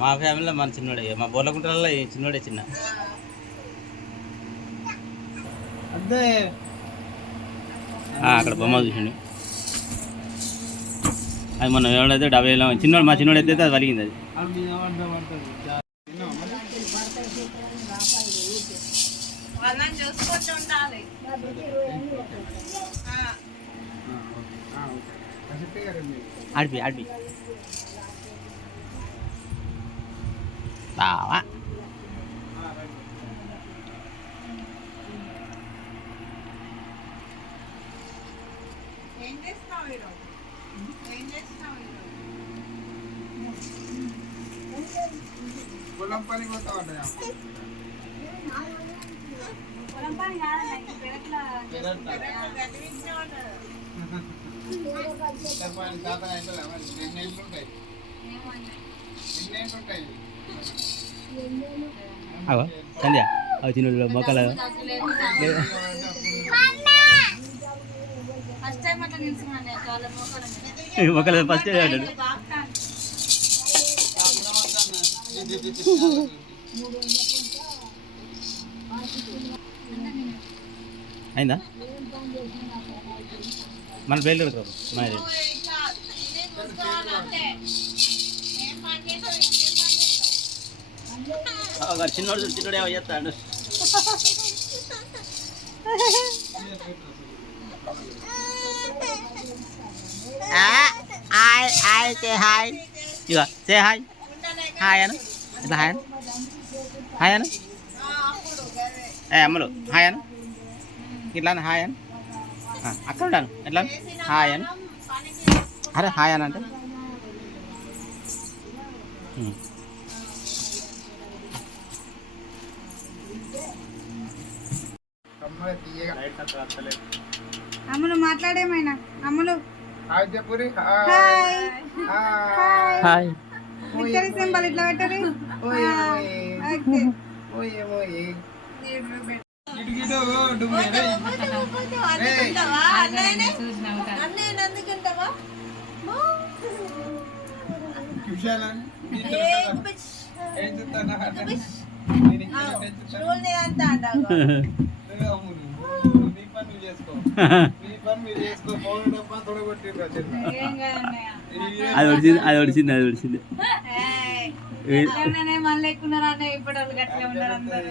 మా ఫ్యామిలీలో మన చిన్నోడే, మా బోర్లకుంటలలో చిన్నోడే చిన్న. అంతే అక్కడ బొమ్మ చూసిండు. అది మొన్న ఎవడైతే 70 చిన్నోడు, మా చిన్నోడు అయితే అది వలిగింది. అది ఆడిపి ఆడిపి బావా. పొలం పని పోతా ఉంటాయి. సంధ్య చిన్న మొక్కలు మొక్కలు ఫస్ట్ ఆడాడు. అయిందా మన పేర్లు మరి చిన్నోడు చిన్నోడు ఏమో చేస్తాడు. హాయ్ హాయ్ సే హాయ్ ఇక సే హాయ్ హాయ్ అను ఇట్లా హాయ్ అను హాయ్ అను అమ్మలు హాయ్ అను ఇట్లా హాయ్ అను అక్కడ ఉంటాను ఎట్లా హాయ్ అను అరే హాయ్ అని అంటే అమ్ములు మాట్లాడేమైనా అమ్ములు హాయ్ చెప్పురి. హాయ్ హాయ్ విక్టరీ సింబల్ ఇట్లా పెట్టరు. అది ఒడిచింది అది ఒడిచింది అది ఒడిచింది. మళ్ళీ ఎక్కున్నారా ఇప్పుడు గట్టిగా ఉన్నారు అందరూ.